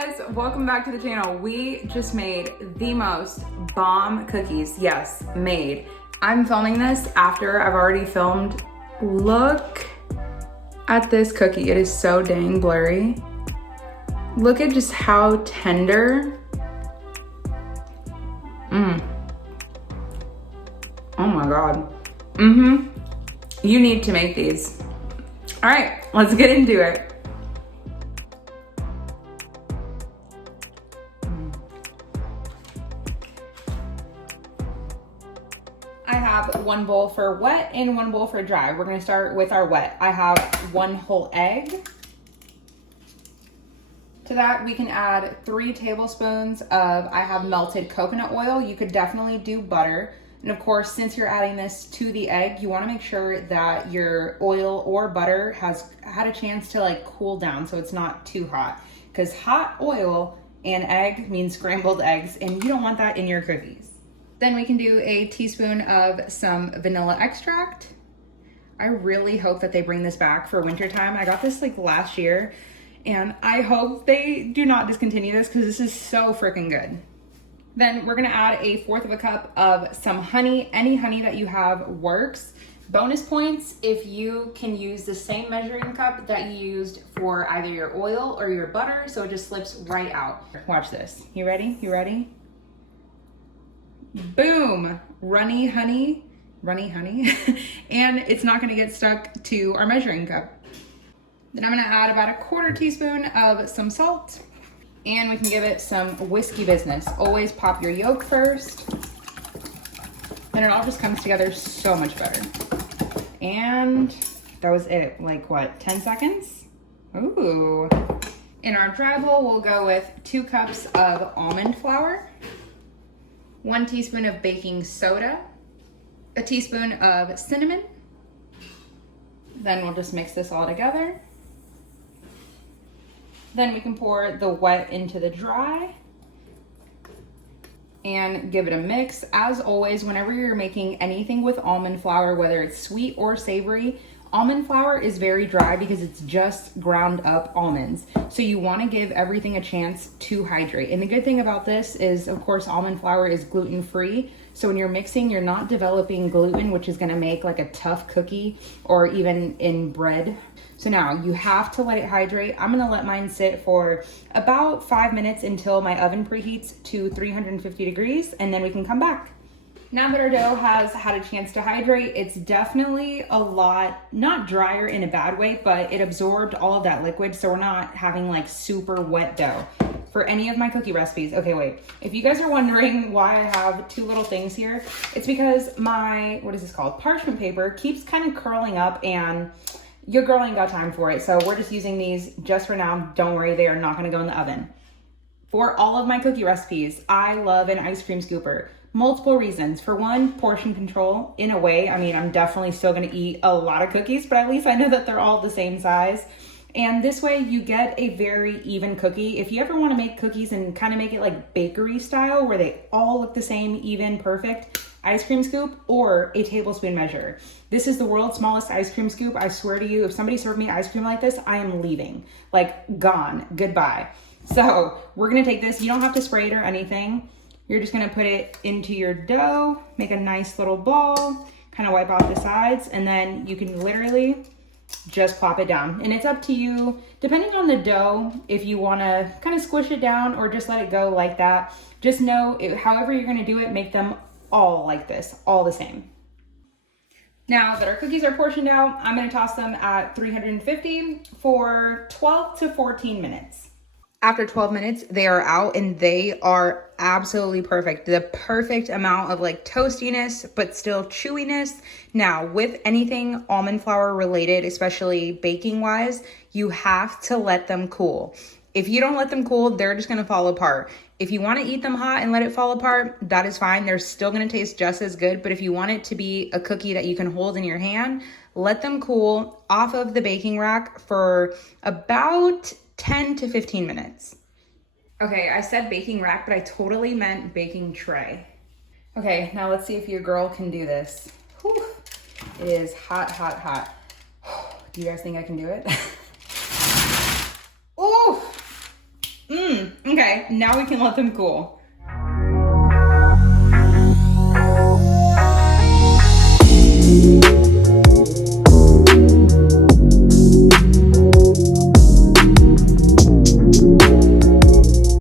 guys, welcome back to the channel. We just made the most bomb cookies. Yes, made. I'm filming this after I've already filmed. Look at this cookie. It is so dang blurry. Look at just how tender. Oh my God. You need to make these. All right, let's get into it. I have one bowl for wet and one bowl for dry. We're gonna start with our wet. I have one whole egg. To that, we can add 3 tablespoons of, I have melted coconut oil. You could definitely do butter. And of course, since you're adding this to the egg, you wanna make sure that your oil or butter has had a chance to like cool down so it's not too hot. Because hot oil and egg means scrambled eggs, and you don't want that in your cookies. Then we can do a teaspoon of some vanilla extract. I really hope that they bring this back for wintertime. I got this like last year, and I hope they do not discontinue this because this is so freaking good. Then we're gonna add 1/4 cup of some honey. Any honey that you have works. Bonus points if you can use the same measuring cup that you used for either your oil or your butter, so it just slips right out. Watch this. You ready? You ready? Boom! Runny honey, and it's not gonna get stuck to our measuring cup. Then I'm gonna add about 1/4 teaspoon of some salt, and we can give it some whiskey business. Always pop your yolk first, then it all just comes together so much better. And that was it, like what, 10 seconds? Ooh. In our dry bowl, we'll go with 2 cups of almond flour, 1 teaspoon of baking soda, a teaspoon of cinnamon. Then we'll just mix this all together. Then we can pour the wet into the dry and give it a mix. As always, whenever you're making anything with almond flour, whether it's sweet or savory, almond flour is very dry because it's just ground up almonds. So you want to give everything a chance to hydrate. And the good thing about this is, of course, almond flour is gluten-free. So when you're mixing, you're not developing gluten, which is going to make like a tough cookie or even in bread. So now you have to let it hydrate. I'm going to let mine sit for about 5 minutes until my oven preheats to 350 degrees, and then we can come back. Now that our dough has had a chance to hydrate, it's definitely a lot, not drier in a bad way, but it absorbed all of that liquid, so we're not having like super wet dough for any of my cookie recipes. Okay, wait. If you guys are wondering why I have 2 little things here, it's because my, what is this called? Parchment paper keeps kind of curling up, and your girl ain't got time for it. So we're just using these just for now. Don't worry, they are not gonna go in the oven. For all of my cookie recipes, I love an ice cream scooper. Multiple reasons. For one, portion control. In a way, I mean, I'm definitely still gonna eat a lot of cookies, but at least I know that they're all the same size. And this way you get a very even cookie. If you ever wanna make cookies and kind of make it like bakery style, where they all look the same, even, perfect, ice cream scoop or a tablespoon measure. This is the world's smallest ice cream scoop. I swear to you, if somebody served me ice cream like this, I am leaving. Like, gone, goodbye. So we're gonna take this. You don't have to spray it or anything. You're just gonna put it into your dough, make a nice little ball, kind of wipe off the sides, and then you can literally just plop it down. And it's up to you, depending on the dough, if you wanna kind of squish it down or just let it go like that. Just know, however you're gonna do it, make them all like this, all the same. Now that our cookies are portioned out, I'm gonna toss them at 350 for 12 to 14 minutes. After 12 minutes, they are out and they are absolutely perfect. The perfect amount of like toastiness, but still chewiness. Now with anything almond flour related, especially baking wise, you have to let them cool. If you don't let them cool, they're just gonna fall apart. If you wanna eat them hot and let it fall apart, that is fine. They're still gonna taste just as good, but if you want it to be a cookie that you can hold in your hand, let them cool off of the baking rack for about 10 to 15 minutes. Okay, I said baking rack, but I totally meant baking tray. Okay, now let's see if your girl can do this. Whew. It is hot, hot, hot. Do you guys think I can do it? Ooh! Okay, now we can let them cool.